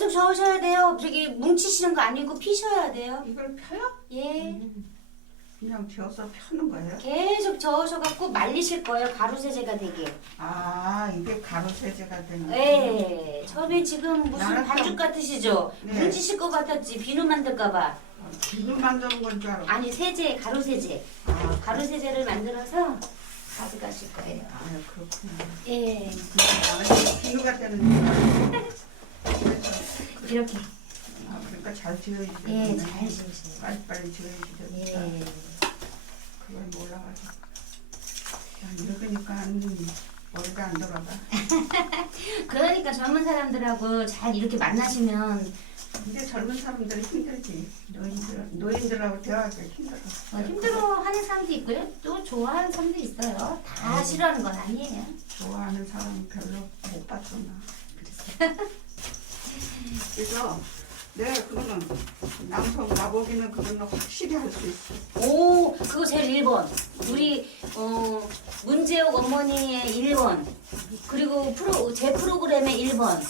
계속 저으셔야 돼요. 저기 뭉치시는 거 아니고 피셔야 돼요. 이걸 펴요? 예. 그냥 저어서 펴는 거예요? 계속 저으셔갖고 말리실 거예요. 가루 세제가 되게. 아, 이게 가루 세제가 되는 거예요? 예. 처음에 지금 무슨 나는 반죽 좀- 같으시죠? 네. 뭉치실 것 같았지. 비누 만들까봐. 비누 만드는 건 줄 알았어. 아니 세제, 가루 세제. 아, 가루 세제를 만들어서 가져가실 거예요. 아, 그렇구나. 예. 나는 비누가 되는 줄 알았어. 그래서 이렇게. 아, 그러니까 잘 지어야지. 예, 잘 지으세요. 빨리빨리 지어야지 되겠다. 예. 그걸 몰라가지고. 야, 늙으니까 머리가 안 돌아가. 그러니까 젊은 사람들하고 잘 이렇게 만나시면 근데 젊은 사람들이 힘들지. 노인들하고 대화하기 힘들어. 힘들어하는 사람도 있고요. 또 좋아하는 사람도 있어요. 다 싫어하는 건 아니에요. 좋아하는 사람은 별로 못 봤어, 나. 그래서 내가 그거는 남성 나보기는 그거는 확실히 할 수 있어. 오, 그거 제일 1번. 우리 문재옥 어머니의 1번. 그리고 제 프로그램의 1번.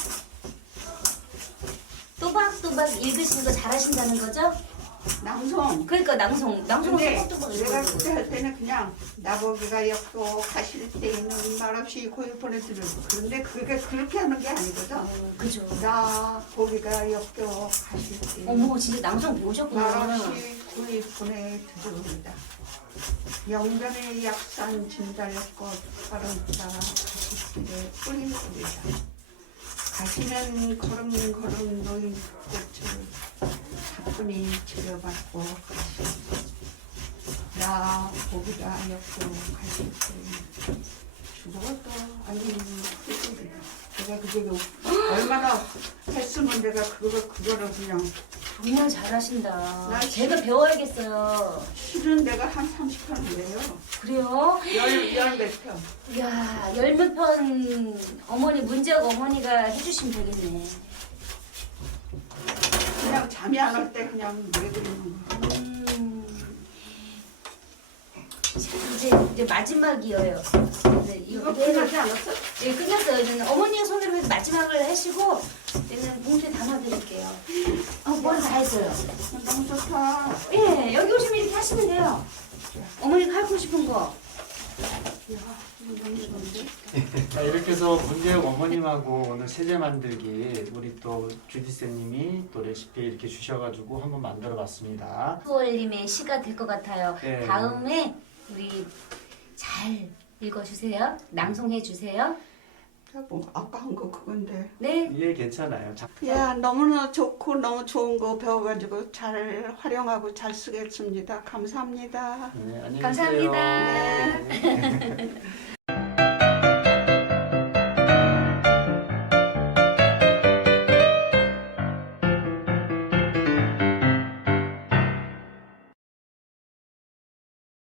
또박또박 읽으시는 거 잘하신다는 거죠? 남성. 그러니까 낭송은 근데 또박또박 내가 읽어요. 그때 할 때는 그냥 나보기가 역독하실 때는 말없이 고일 보내드려. 그런데 그게 그렇게 하는 게 아니거든. 그죠. 나보기가 역독하실 때 어머, 진짜 낭송 보셨구나. 말없이 고일 보내드립니다. 영변의 약산 진달꽃 바른다 가시길에 뿌립니다. 가시는 걸음 노인 꽃을 가뿐히 들여받고 나 보기가 역도 가실 때 죽어도 아니 내가 그게 얼마나 했으면 내가 그거를 그냥 정말 잘하신다. 나 제가 배워야겠어요. 실은 내가 한 30편을 내요. 그래요? 열몇 편. 이야, 열몇 편 어머니, 문재옥 어머니가 해주시면 되겠네. 그냥 잠이 안 올 때 그냥 노래 부르는 거. 이제 마지막이에요. 네, 이거 끝나지 않았어? 예, 끝났어요. 이제는 어머니의 손으로 해서 마지막을 하시고 이제는 봉투에 담아드릴게요. 머리 다 했어요. 너무 좋다. 예, 여기 오시면 이렇게 하시면 돼요. 어머니가 하고 싶은 거. 야, 이거 너무 좋은데? 자, 이렇게 해서 문재옥 어머님하고 오늘 세제 만들기 우리 또 주디쌤님이 또 레시피 이렇게 주셔가지고 한번 만들어 봤습니다. 수월님의 시가 될 것 같아요. 네. 다음에 우리 잘 읽어주세요. 낭송해 주세요. 뭐 아까 한 거 그건데. 네. 예, 괜찮아요. 자, 야, 너무나 좋고 너무 좋은 거 배워가지고 잘 활용하고 잘 쓰겠습니다. 감사합니다. 네, 안녕히 감사합니다. 계세요. 네.